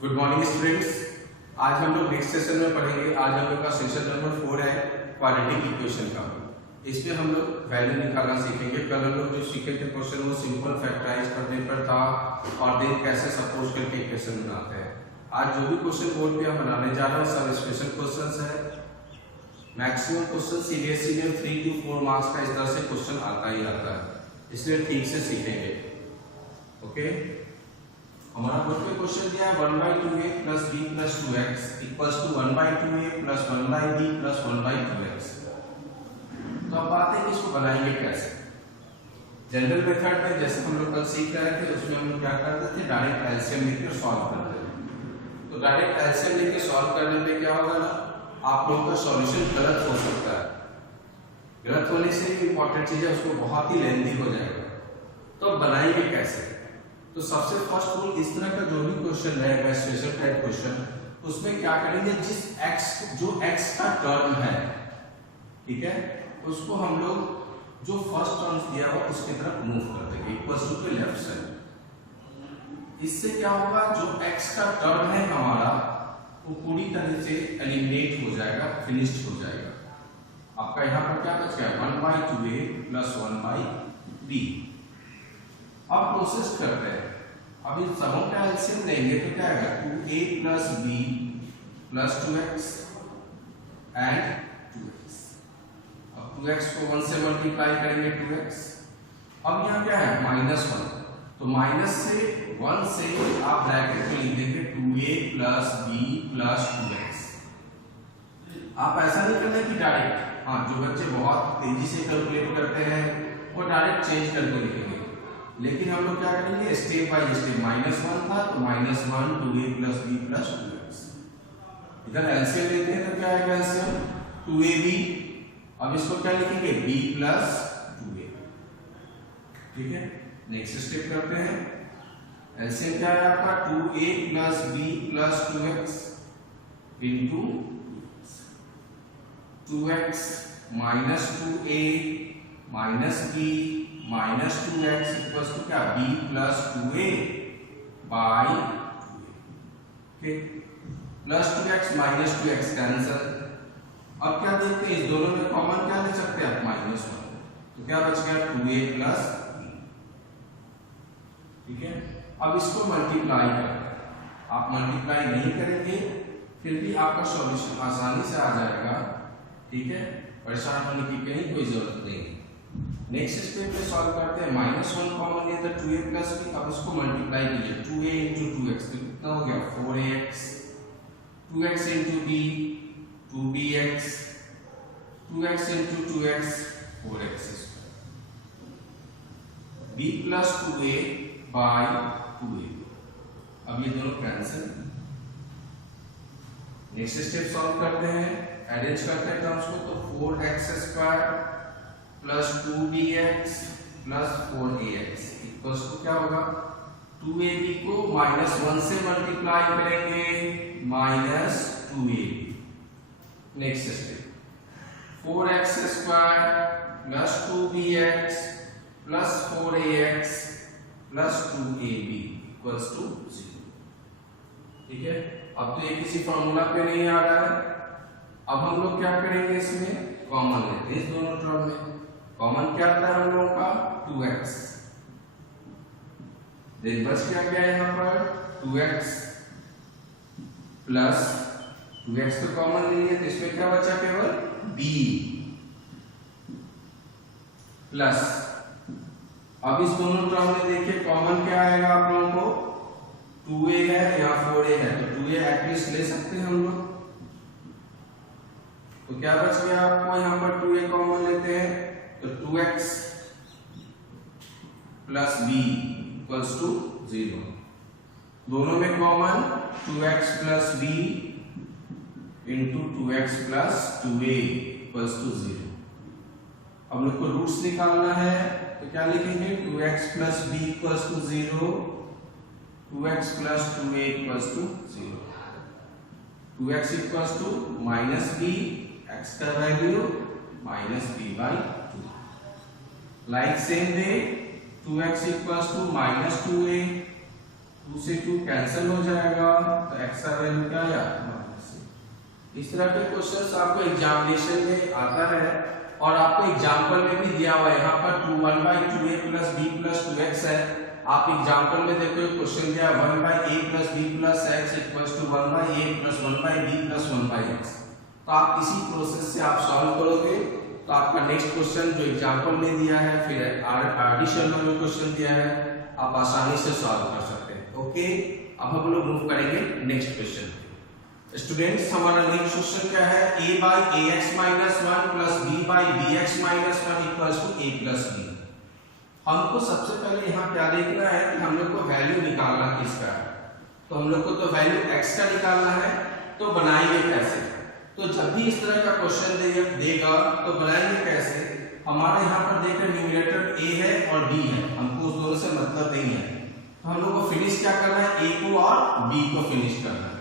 Good morning students. आज हम लोग नेक्स्ट सेशन में पढ़ेंगे। आज हम लोग का सेशन नंबर 4 है क्वाड्रेटिक इक्वेशन का। इसमें हम लोग वैल्यू निकालना सीखेंगे। कल हम लोग जो सीखे थे क्वेश्चन वो सिंपल फैक्टराइज करने पर था और देन कैसे सपोज करके इक्वेशन बनाते हैं। आज जो भी क्वेश्चन बोर्ड पे हम बनाने जा रहे हैं सब स्पेशल क्वेश्चंस है। Maximum question seriously 3 to 4 marks का इस तरह से क्वेश्चन आता ही आता है, इसलिए ठीक से सीखेंगे। ओके, हमारा बोर्ड पे क्वेश्चन दिया है 1/2a plus b plus 2x equals to 1/2a plus 1/b plus 1/2x। तो अब बात है कि इसको बनाएंगे कैसे। जनरल मेथड में जैसे हम लोग कल सीख रहे थे उसमें हम लोग क्या करते थे, डायरेक्ट एलसीएम लेकर सॉल्व करते थे। तो डायरेक्ट एलसीएम लेकर सॉल्व करने पे क्या होगा ना, आप लोगों का सॉल्यूशन गलत हो सकता है। गलत होने से इंपॉर्टेंट चीज है उसको बहुत ही लेंथी हो जाएगा। तो बनाएंगे कैसे। तो सबसे फर्स्ट रूल, इस तरह का जो भी क्वेश्चन रहेगा स्पेशल टाइप क्वेश्चन, उसमें क्या करेंगे, जिस x का टर्म है, ठीक है, उसको हम लोग जो फर्स्ट टर्म दिया हुआ उसकी तरफ मूव कर देंगे इक्वल्स टू के लेफ्ट साइड। इससे क्या होगा, जो x का टर्म है हमारा वो पूरी तरह से एलिमिनेट हो जाएगा, फिनिश्ड हो जाएगा। आपका यहाँ पर क्या बच गया, 1/2a plus 1/b। अब प्रोसेस करते हैं। अब इन सबों का एलसीएम लेंगे तो क्या आएगा, 2a plus b plus 2x and 2x। अब 2x को 1 से मल्टीप्लाई करेंगे 2x। अब यहाँ क्या है, -1, तो माइनस से 1 से आप ब्रैकेट में लिख देंगे 2a plus b plus 2x। आप ऐसा नहीं करना कि डायरेक्ट, हाँ जो बच्चे बहुत तेजी से कैलकुलेट करते हैं वो डायरेक्ट चेंज करके लिखेंगे, लेकिन हम लोग क्या करेंगे स्टेप बाय स्टेप। -1 था तो -1 2a plus b plus 2x। इधर एलसीएम लेते हैं तो क्या आएगा एलसीएम 2ab। अब इसको क्या लिखेंगे b plus 2a। ठीक है, नेक्स्ट स्टेप करते हैं। एलसीएम क्या है आपका 2a plus b plus 2x into 2x minus 2a minus b minus 2x equals to क्या, b plus 2a by 2a। Okay, plus 2x minus 2x cancel. अब क्या देखते हैं, इस दोनों में कॉमन क्या ले सकते हैं आप, -1, तो क्या बच गया 2a plus b। ठीक है, अब इसको मल्टीप्लाई करते हैं। आप मल्टीप्लाई नहीं करेंगे फिर भी आपका सॉल्यूशन आसानी से आ जाएगा। ठीक है, परेशान होने की कहीं कोई जरूरत नहीं है। नेक्स्ट स्टेप पे सॉल्व करते हैं। -1 कॉमन लिया था 2a plus b। अब इसको मल्टीप्लाई कीजिए 2a into 2x तो कितना हो गया 4ax, 2x into b 2bx, 2x into 2x 4x, b plus 2a by 2a। अब ये दोनों कैंसिल। नेक्स्ट स्टेप सॉल्व करते हैं, अरेंज करते हैं टर्म्स को। तो 4x² plus 2bx plus 4ax equals to क्या होगा, 2ab को -1 से मल्टीप्लाई करेंगे -2ab। Next step 4x² plus 2bx plus 4ax plus 2ab equals to 0। ठीक है, अब तो ये किसी फॉर्मूला पे नहीं आ रहा है। अब हम लोग क्या करेंगे, इसमें कॉमन लेते हैं। इस दोनों टर्म में कॉमन क्या आता है हम लोगों का 2x। देन बच क्या गया यहाँ पर 2x प्लस 2x तो कॉमन नहीं है तो इसमें क्या बचा, केवल b प्लस। अब इस दोनों टर्म में देखिए कॉमन क्या आएगा आप लोगों को, 2a है यहाँ 4a है तो 2a एटलीस्ट ले सकते हैं हम लोग। तो क्या बच गया आपको, यहाँ पर 2a कॉमन लेते हैं तो 2x plus b equals to 0। दोनों में common 2x plus b into 2x plus 2a equals to 0। अब लोग को रूट्स निकालना है तो क्या लिखेंगे, 2x plus b equals to 0, 2x plus 2a equals to 0। 2x equals to -b, x का value -b by 2। Like same way 2x equals to -2a 2 से 2 कैंसिल हो जाएगा, तो x का वैल्यू क्या आया -c। इस तरह के क्वेश्चंस आपको एग्जामिनेशन में आता है और आपको एग्जांपल में भी दिया हुआ है। यहाँ पर 1/2a + b + 2x है। आप एग्जांपल में देखो क्वेश्चन दिया 1/a + b + x = 1/a + 1/b + 1/x। तो आप इसी प्रोसेस से आप सॉल्व करोगे तो आपका नेक्स्ट क्वेश्चन जो एग्जांपल में दिया है, फिर एडिशन में क्वेश्चन दिया है, आप आसानी से सॉल्व कर सकते हैं। ओके, अब हम लोग मूव करेंगे नेक्स्ट क्वेश्चन। स्टूडेंट्स, हमारा नेक्स्ट क्वेश्चन क्या है? a/ax - 1 + b/bx - 1 = a + b। हमको सबसे पहले यहाँ क्या देखना है कि हम लोग को वैल्यू निकालना किसका है। तो हम लोग को तो वैल्यू x का निकालना है, तो बनाएंगे कैसे? तो जब भी इस तरह का क्वेश्चन देगा तो बनाएंगे कैसे? हमारे यहाँ पर देख रहे न्यूमरेटर a है और b है, हमको उस दोनों से मतलब नहीं है। तो हम लोग को फिनिश क्या करना है? a को और b को फिनिश करना है।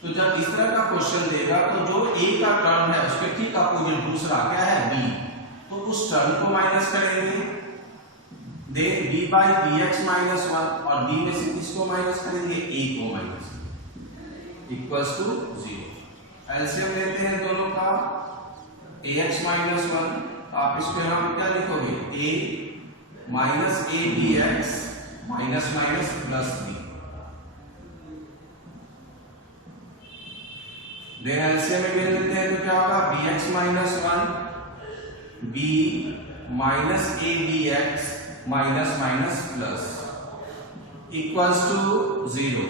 तो जब इस तरह का क्वेश्चन देगा तो जो a का टर्म है उसके ठीक अपोजिट दूसरा क्या है? b। तो उस टर्म को माइनस करेंगे, देन b/bx - 1 और b में से किसको माइनस करेंगे? a को माइनस = 0। एलसीएम लेते हैं दोनों का, ax - 1, आप इसको यहाँ पे क्या लिखोगे? a - abx - b। Then LCM में ले लेते हैं तो क्या होगा? bx - 1 b - abx = 0।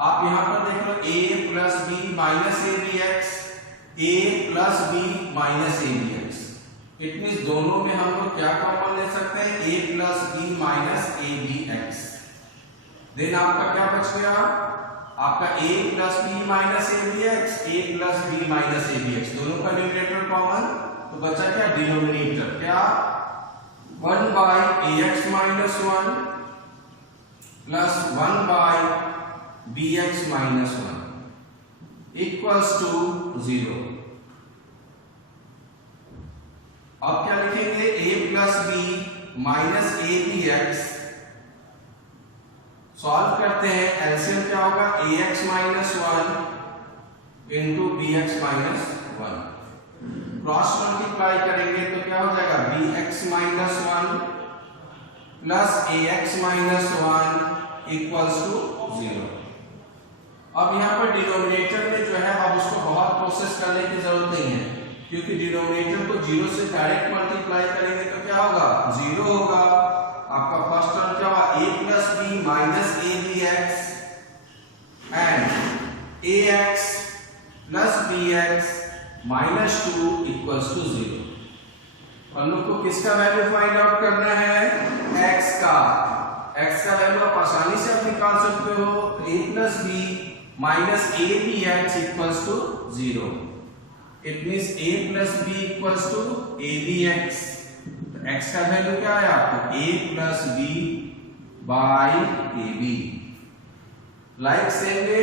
आप यहाँ पर देख लो a + b - abx, a + b - abx। It means दोनों में हम लोग क्या कॉमन ले सकते हैं? a + b - abx। देन आपका क्या बच गया? आपका a + b - abx, a + b - abx, दोनों का न्यूमरेटर कॉमन, तो बचा क्या? डिनोमिनेटर क्या? 1/ax - 1 + 1/bx - 1 = 0। अब क्या लिखेंगे? a + b - abx। सॉल्व करते हैं, एलसीएम क्या होगा? ax - 1 × bx - 1। क्रॉस मल्टीप्लाई करेंगे तो क्या हो जाएगा? bx - 1 + ax - 1 = 0। अब यहाँ पर डिनोमिनेटर में जो है अब उसको बहुत प्रोसेस करने की जरूरत नहीं है, क्योंकि डिनोमिनेटर को 0 से डायरेक्ट मल्टीप्लाई करेंगे तो क्या होगा? 0 होगा। आपका फर्स्ट टर्म क्या हुआ? a + b - abx and ax + bx -2 = 0। हम लोग को किसका वैल्यू फाइंड आउट करना है? x का। x का वैल्यू आप आसानी से आप निकाल सकते हो, a + b - abx = 0। It means a + b = abx। तो x का वैल्यू क्या है आपको? a + b/ab। Like same way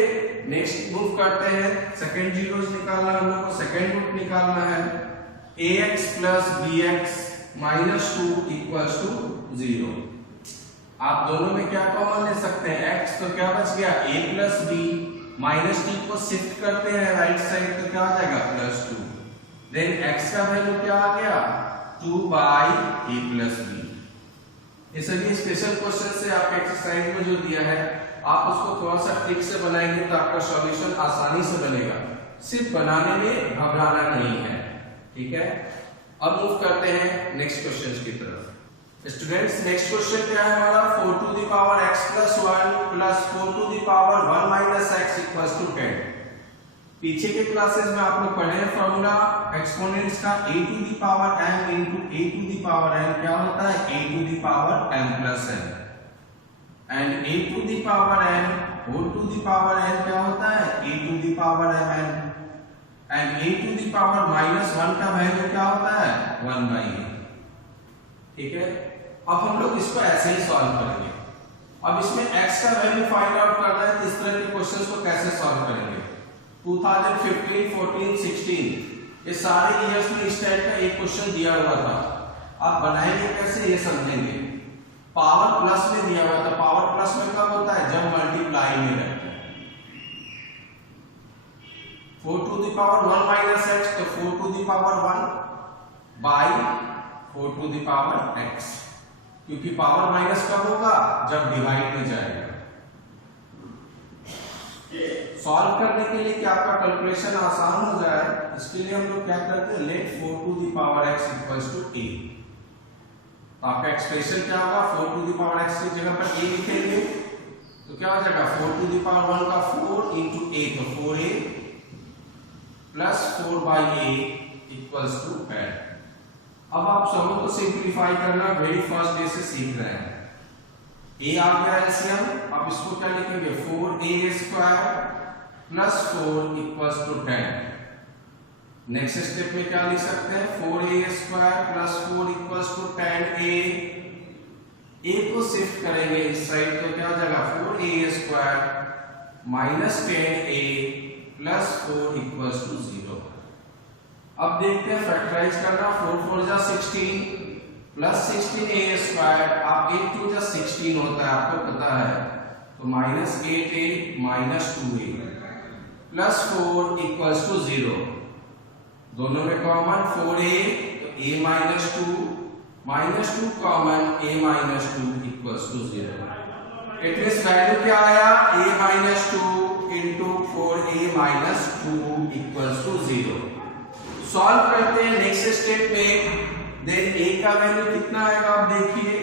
next move करते हैं, सेकंड जीरोस निकालना है हम लोग को, सेकंड रूट निकालना है। ax + bx -2 = 0। आप दोनों में क्या कॉमन ले सकते हैं? x, तो क्या बच गया? a + b -t को शिफ्ट करते हैं राइट साइड तो क्या आ जाएगा? +2। देन x का वैल्यू क्या आ गया? 2/a + b। ये सभी स्पेशल क्वेश्चन से आपके एक्सरसाइज में जो दिया है आप उसको थोड़ा सा ट्रिक से बनाएंगे तो आपका सॉल्यूशन आसानी से बनेगा। सिर्फ बनाने में घबराना नहीं है, ठीक है। अब मूव करते हैं नेक्स्ट क्वेश्चन की तरफ। स्टूडेंट्स, नेक्स्ट क्वेश्चन क्या है हमारा? 4x + 1 + 4 - x = 10। पीछे के क्लासेस में आप लोग पढ़े हैं फॉर्मूला एक्सपोनेंट्स का, a to the power m into a to the power n क्या होता है? a to the power m plus n and a to the power n whole to the power n क्या होता है? a to the power mn and a to the power -1 का value क्या होता है? 1/a। ठीक है, अब हम लोग इसको ऐसे ही सॉल्व करेंगे। अब इसमें x का वैल्यू फाइंड आउट करना है तो इस तरह के क्वेश्चंस को कैसे सॉल्व करेंगे? 2015, 14, 16 ये सारे इयर्स में इस टाइप का एक क्वेश्चन दिया हुआ था। आप बनाएंगे कैसे ये समझेंगे। पावर प्लस में दिया हुआ था, पावर प्लस में कब होता है, जब मल्टीप्लाई में रहता है। 4 to the power 1 minus x, तो 4 to the power 1 by 4 to the power x, क्योंकि पावर माइनस कब होगा, जब डिवाइड में जाएगा। सॉल्व करने के लिए कि आपका कैलकुलेशन आसान हो जाए, इसके लिए हम लोग क्या करते हैं, let 4 to the power x equals to a। आपका एक्सप्रेशन क्या होगा, 4 to the power x की जगह पर a लिखेंगे, तो क्या हो जाएगा, 4 to the power 1 का 4 into a, तो 4a plus 4 by a equals to 10। अब आप सबों को सिंप्लीफाई करना वेरी फर्स्ट डे से सीख रहे हैं। a आ गया एलसीएम, अब इसको क्या लिखेंगे, 4a square plus 4 equals to 10। Next step में क्या लिख सकते हैं, 4a square plus 4 equals to 10a। a को शिफ्ट करेंगे इस साइड, तो क्या हो जाएगा, 4a square minus 10a plus 4 equals to 0। अब देखते हैं फैक्टराइज करना, 4 4 जा 16 प्लस 16a स्क्वायर, आप 8 2 जा 16 होता है, आपको पता है, तो minus 8a minus 2a plus 4 equals to 0। दोनों में कॉमन 4a, तो a minus 2 common, a minus 2 equals to 0। It means value क्या आया, a minus 2 into 4a minus 2 equals to 0। Solve करते हैं नेक्स्ट स्टेप में, देन a का value कितना आएगा, आप देखिए,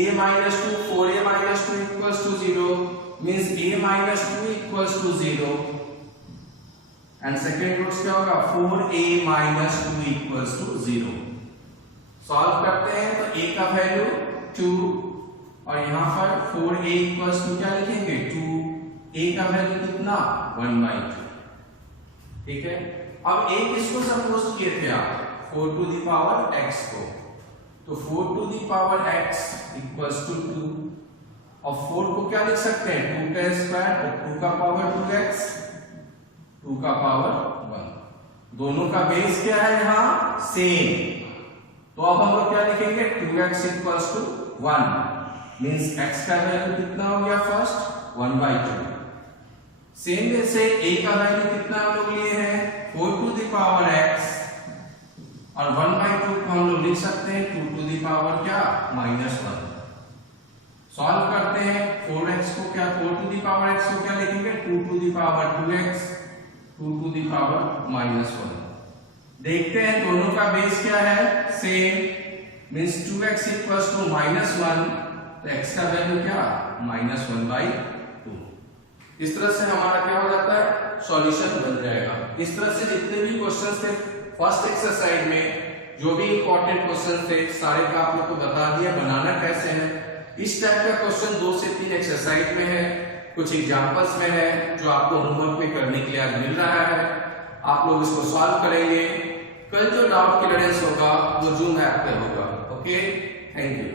a minus 2 4a minus 2 equals to 0 means a minus 2 equals to 0। And second roots क्या होगा, 4a minus 2 equals to 0। Solve करते हैं, तो a का वैल्यू 2 और यहां पर 4a इक्वल्स टू क्या लिखेंगे, 2, a का वैल्यू कितना, 1/2। ठीक है, अब a किसको सपोज किए थे आप, 4 to the power x को, तो 4 to the power x equals to 2, और 4 को क्या लिख सकते हैं, 2 का स्क्वायर और 2 का पावर 2x, 2 का पावर 1। दोनों का बेस क्या है यहाँ, सेम, तो अब हम लोग क्या लिखेंगे, 2x equals to 1 means x का वैल्यू कितना हो गया, फर्स्ट 1/2। सेम वे से a का वैल्यू कितना हम लोग लिए हैं, 4 to the power x, और 1/2 को हम लोग लिख सकते हैं 2 to the power क्या, -1। सॉल्व करते हैं, 4x को क्या, 4 to the power x को क्या लिखेंगे, 2 to the power 2x, 2 to the power -1। देखते हैं दोनों का बेस क्या है, same means 2x equals to -1, तो x का वैल्यू क्या, -1/2। इस तरह से हमारा क्या हो जाता है, सॉल्यूशन बन जाएगा। इस तरह से जितने भी क्वेश्चंस थे फर्स्ट एक्सरसाइज में, जो भी इंपॉर्टेंट क्वेश्चन थे सारे का आप लोग को बता दिया बनाना कैसे है। इस टाइप का क्वेश्चन 2 से 3 एक्सरसाइज में है, कुछ एग्जांपल्स में है, जो आपको होमवर्क में करने के लिए आज मिल रहा है। आप लोग इसको सॉल्व करेंगे, कल जो डाउट क्लियरेंस होगा वो जूम ऐप पे होगा। Okay, thank you.